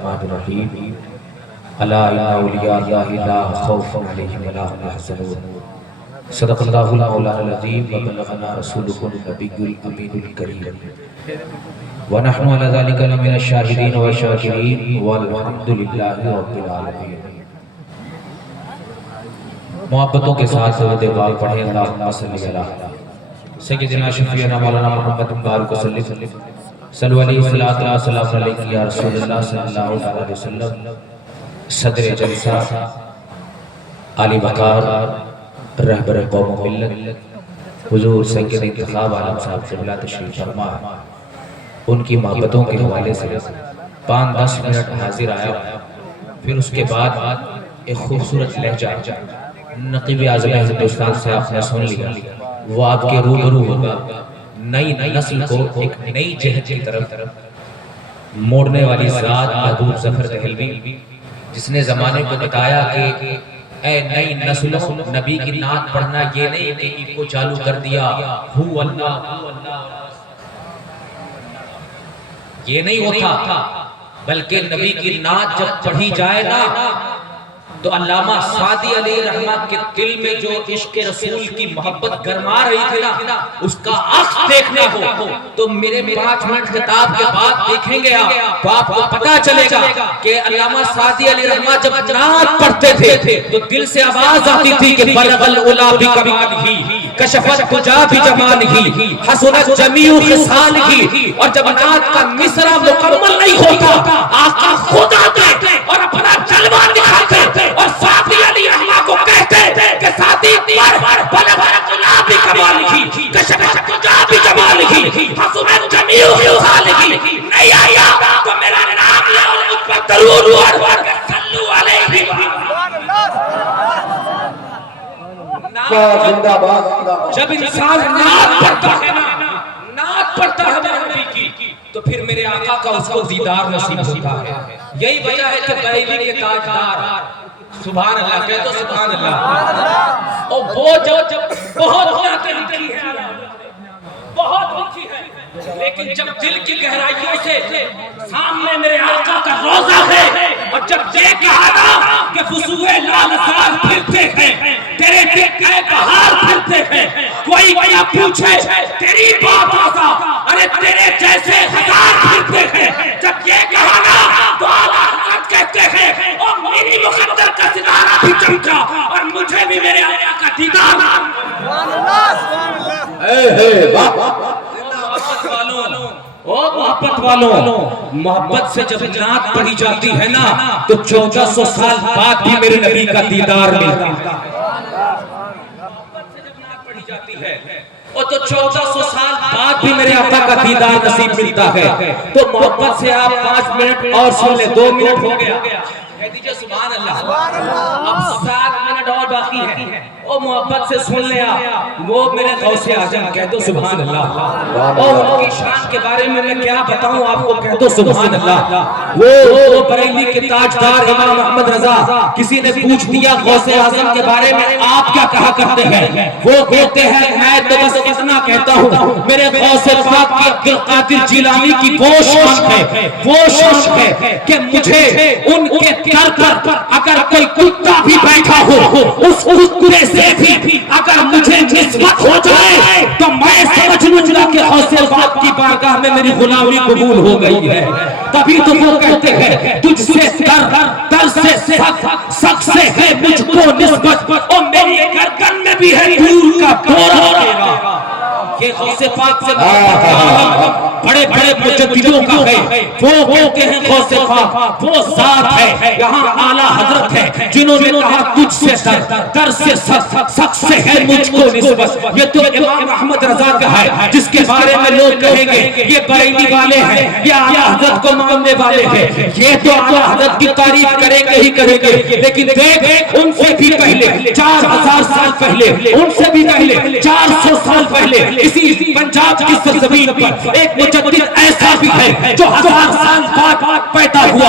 الرحمن الرحیم الا ان اولیاء اللہ لا خوف علیہم ولا هم يحزنون صدق اللہ مولانا العظیم وبلغنا رسولہ النبی الامین الکریم ونحن على ذلك لمن الشاهدين والشاكرين والحمد لله رب العالمين۔ محبتوں کے ساتھ درود پاک پڑھیں، اللہم صلی علی سیدنا شفیعنا مولانا محمد مبارک وسلم صلو علیہ السلام علیکہ یا رسول اللہ صلی اللہ علیہ وسلم۔ صدر جلسہ عالی وقار رہبر قوم و ملت حضور سید انتخاب عالم صاحب قبلہ تشریف فرما، ان کی محبتوں کے حوالے سے 5-10 منٹ حاضر آیا، پھر اس کے بعد ایک خوبصورت لہجہ نقیب اعظم ہندوستان سے آپ نے سن لیا، وہ آپ کے روبرو ہوگا، نئی نسل کو ایک نئی جہت کی طرف موڑنے والی ذات محبوب ظفر دہلوی، جس نے زمانے کو بتایا کہ اے نئی نسلوں، نبی کی نعت پڑھنا یہ نہیں کہ عید کو چالو کر دیا ہو اللہ یہ نہیں ہوتا، بلکہ نبی کی نعت جب پڑھی جائے نا تو علامہ سعدی علیہ رحمہ کے دل میں جو عشق رسول کی محبت گرما رہی تھی نا، اس کا عکس دیکھنا ہو تو میرے 5 منٹ خطاب کے بعد دیکھیں گے آپ، تو آپ کو پتا چلے گا کہ علامہ سعدی علیہ رحمہ جب نعت پڑھتے تھے تو دل سے آواز آتی تھی کہ بلغ العلا بکمالہ کشفت تجا بجمالہ حسنت جمیع خصالہ، اور جب نعت کا مصرع مکمل نہیں ہوتا آقا خود آتے اور اپنا جلوہ دکھاتے اور سعدی علی رحمہ کو کہتے کہ سعدی پر بلغ العلا بکمالہ کشفت تجا بجمالہ حسنت جمیع خصالہ، نہیں آیا تو میرا نام لے اور مجھ پر درود پڑھ کر صلو علیہ جب انسان نعت پڑھتا ہے نعت پڑھتا ہے نبی کی تو پھر میرے آقا کا اس کو دیدار نصیب ہوتا ہے۔ یہی وجہ ہے کہ بریلی کے تاجدار سبحان اللہ کہہ دو سبحان اللہ، اور وہ جب بہت نعتیں لکھی ہیں بہت لکھی ہے، لیکن جب دل کی گہرائیوں سے سامنے میرے آقا کا روضہ ہے اور جب یہ کہا نا کہ فسوئے لال سال پھرتے ہیں تیرے ٹکے بہار پھرتے ہیں، کوئی کیا پوچھے تیری بات آقا ارے تیرے جیسے ہزار پھرتے ہیں، جب یہ کہا نا تو آقا حضرت کہتے ہیں اور میری مقدر کا ستارہ بھی چمکا اور مجھے بھی میرے آقا کا دیدار۔ محبت والوں، محبت سے جب نعت پڑھی جاتی ہے نا تو 1400 سال بعد بھی میرے نبی کا دیدار ملتا ہے۔ محبت سے جب نعت پڑھی جاتی ہے اور تو 1400 سال بعد بھی میرے آقا کا دیدار نصیب ملتا ہے، تو محبت سے آپ 5 منٹ اور سن لیں، 2 منٹ ہو گیا، کہہ دیجئے سبحان اللہ، اب 7 منٹ اور باقی ہے، اور محبت سے سن لیا وہ میرے غوث اعظم، کہہ دو سبحان اللہ، اور ان کی شان کے بارے میں میں کیا بتاؤں آپ کو، کہہ دو سبحان اللہ۔ وہ بریلی کے تاجدار امام احمد رضا، کسی نے پوچھ دیا غوث اعظم کے بارے میں آپ کیا کہا کرتے ہیں، وہ کہتے ہیں میں تو بس اتنا کہتا ہوں میرے غوث پاک کی عبد القادر جیلانی کی وہ شان ہے، وہ شان ہے کہ مجھے ان کے در پر اگر کوئی کتا بھی بیٹھا ہو اس کتے سے بھی اگر مجھے نسبت ہو جائے تو میں سمجھ لوں گا کہ غوث پاک کی بارگاہ میں میری غلامی قبول ہو گئی ہے۔ تبھی تو وہ کہتے ہیں تجھ سے در سے سخت سے ہے مجھ کو نسبت، اور میری گردن میں بھی ہے دور کا دورہ تیرا۔ کہ غوث پاک سے بڑے بڑے مجددوں کا ہے، وہ کہتے ہیں غوث پاک وہ ذات ہے، یہاں اعلیٰ حضرت ہے جنہوں نے کہا تجھ سے در سے سخت سے ہے مجھ کو نسبت۔ یہ تو امام احمد رضا کا ہے جس کے بارے میں لوگ کہیں گے یہ بریلی والے ہیں، یہ اعلیٰ حضرت کو ماننے والے ہیں، یہ تو اعلیٰ حضرت کی تعریف کریں گے ہی کریں گے، لیکن دیکھ ان سے بھی پہلے 4000 سال پہلے، ان سے بھی پہلے 400 سال پہلے اسی پنجاب کی سرزمین پر ایک مجدد ایسا بھی ہے جو 1000 سال بعد پیدا ہوا،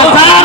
1000